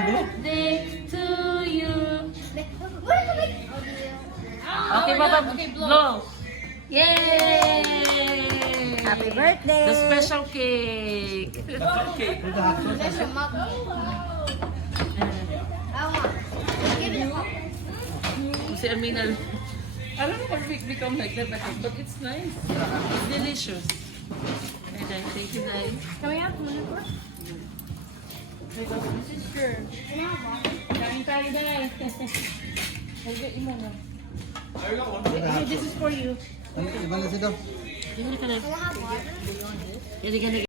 birthday to you. Okay, Papa, blow. Yay! Happy birthday! The special cake. Si Amina, I don't know how it become like that, but it's nice. It's delicious. Okay, Dai. Thank you, Dai. Can we have one more? This is sure. Kain tayo, Dai. Okay, imo na. This is for you. Hindi ka na. Hindi ka na.